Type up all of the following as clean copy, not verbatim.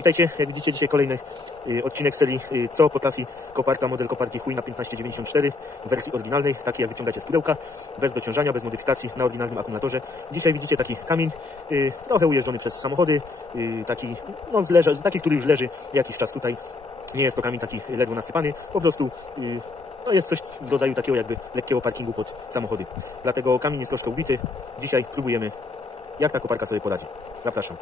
Witajcie, jak widzicie dzisiaj kolejny odcinek serii co potrafi koparka, model koparki Huina 1594 w wersji oryginalnej, takiej jak wyciągacie z pudełka, bez dociążania, bez modyfikacji, na oryginalnym akumulatorze. Dzisiaj widzicie taki kamień, trochę ujeżdżony przez samochody, taki, no, taki, który już leży jakiś czas tutaj. Nie jest to kamień taki ledwo nasypany, po prostu to jest coś w rodzaju takiego jakby lekkiego parkingu pod samochody. Dlatego kamień jest troszkę ubity. Dzisiaj próbujemy, jak ta koparka sobie poradzi. Zapraszam.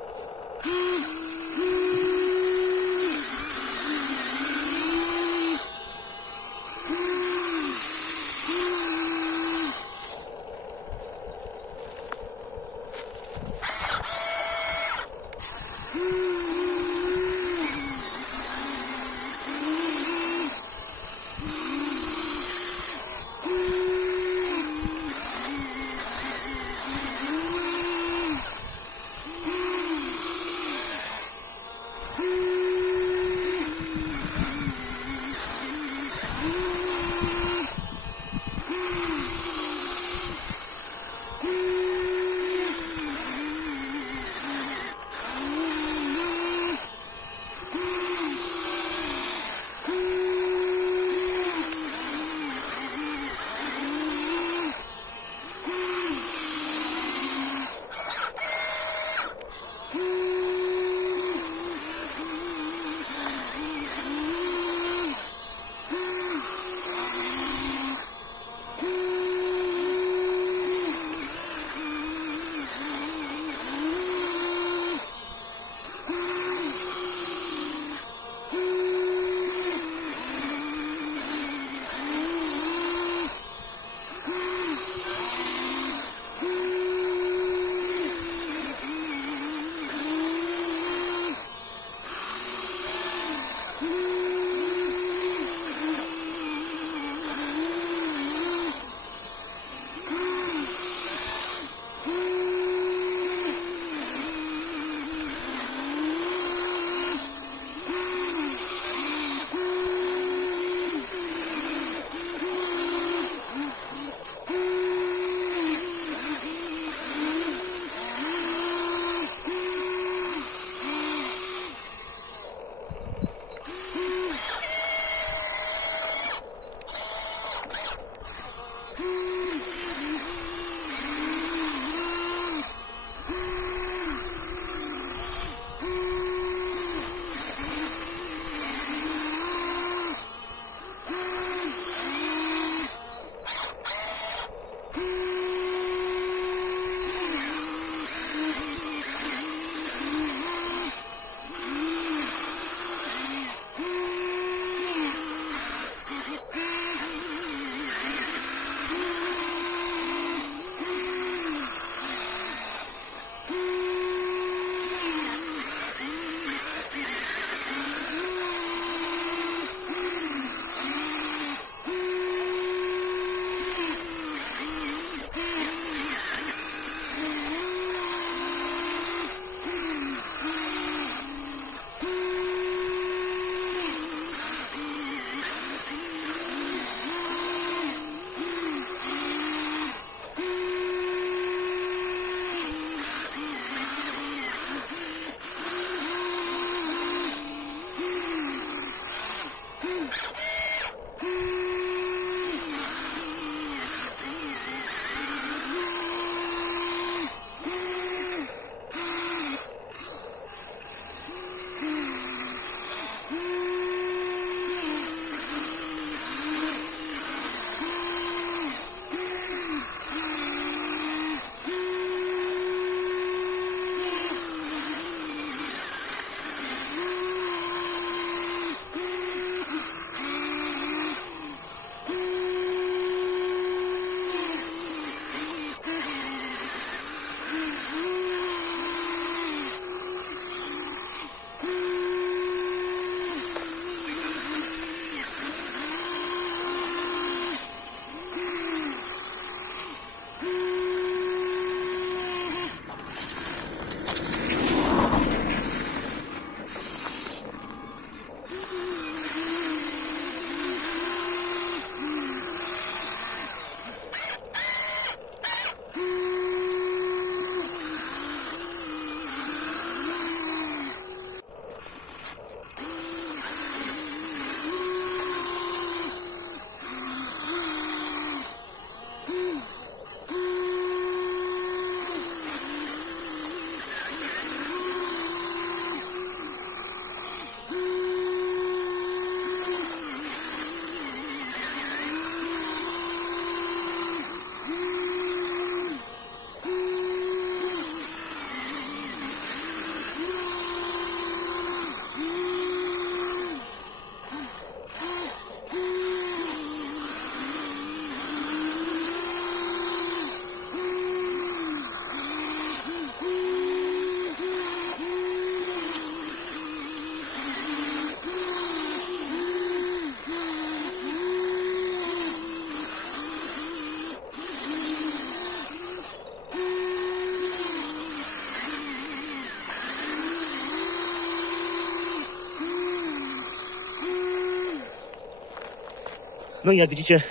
No i jak widzicie,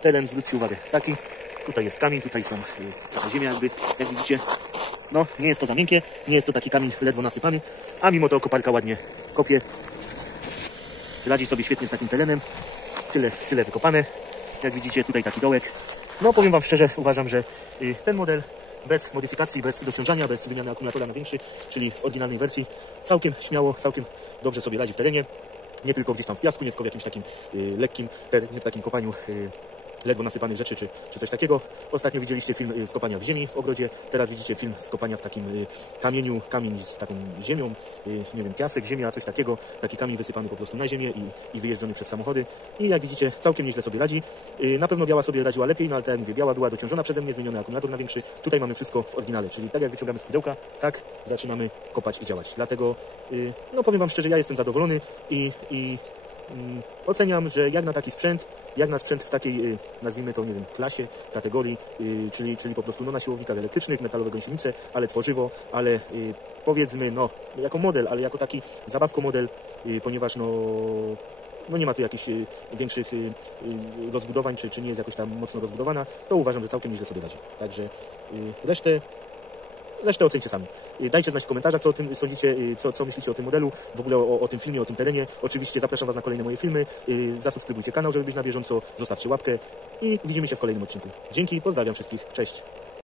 teren, zwróćcie uwagę, taki. Tutaj jest kamień, tutaj są taka ziemia jakby, jak widzicie. No, nie jest to za miękkie, nie jest to taki kamień ledwo nasypany, a mimo to koparka ładnie kopie. Radzi sobie świetnie z takim terenem. Tyle wykopane. Jak widzicie, tutaj taki dołek. No, powiem Wam szczerze, uważam, że ten model bez modyfikacji, bez dociążania, bez wymiany akumulatora na większy, czyli w oryginalnej wersji, całkiem śmiało, całkiem dobrze sobie radzi w terenie. Nie tylko gdzieś tam w piasku, nie tylko w jakimś takim lekkim terenie, w takim kopaniu ledwo nasypanych rzeczy, czy coś takiego. Ostatnio widzieliście film z kopania w ziemi w ogrodzie, teraz widzicie film z kopania w takim kamieniu, kamień z taką ziemią, nie wiem, piasek, ziemia, coś takiego, taki kamień wysypany po prostu na ziemię i wyjeżdżony przez samochody. I jak widzicie, całkiem nieźle sobie radzi. Na pewno biała sobie radziła lepiej, no ale tak jak mówię, biała była dociążona przeze mnie, zmieniony akumulator na większy. Tutaj mamy wszystko w oryginale, czyli tak jak wyciągamy z pudełka, tak zaczynamy kopać i działać. Dlatego, no powiem Wam szczerze, ja jestem zadowolony i oceniam, że jak na taki sprzęt, jak na sprzęt w takiej, nazwijmy to, nie wiem, klasie, kategorii, czyli po prostu no, na siłownikach elektrycznych, metalowe gąsienice, ale tworzywo, ale powiedzmy, no, jako model, ale jako taki zabawko model, ponieważ no nie ma tu jakichś większych rozbudowań, czy nie jest jakoś tam mocno rozbudowana, to uważam, że całkiem nieźle sobie radzi. Także resztę ocencie sami. Dajcie znać w komentarzach, co o tym sądzicie, co myślicie o tym modelu, w ogóle o tym filmie, o tym terenie. Oczywiście zapraszam Was na kolejne moje filmy. Zasubskrybujcie kanał, żeby być na bieżąco. Zostawcie łapkę i widzimy się w kolejnym odcinku. Dzięki, pozdrawiam wszystkich. Cześć!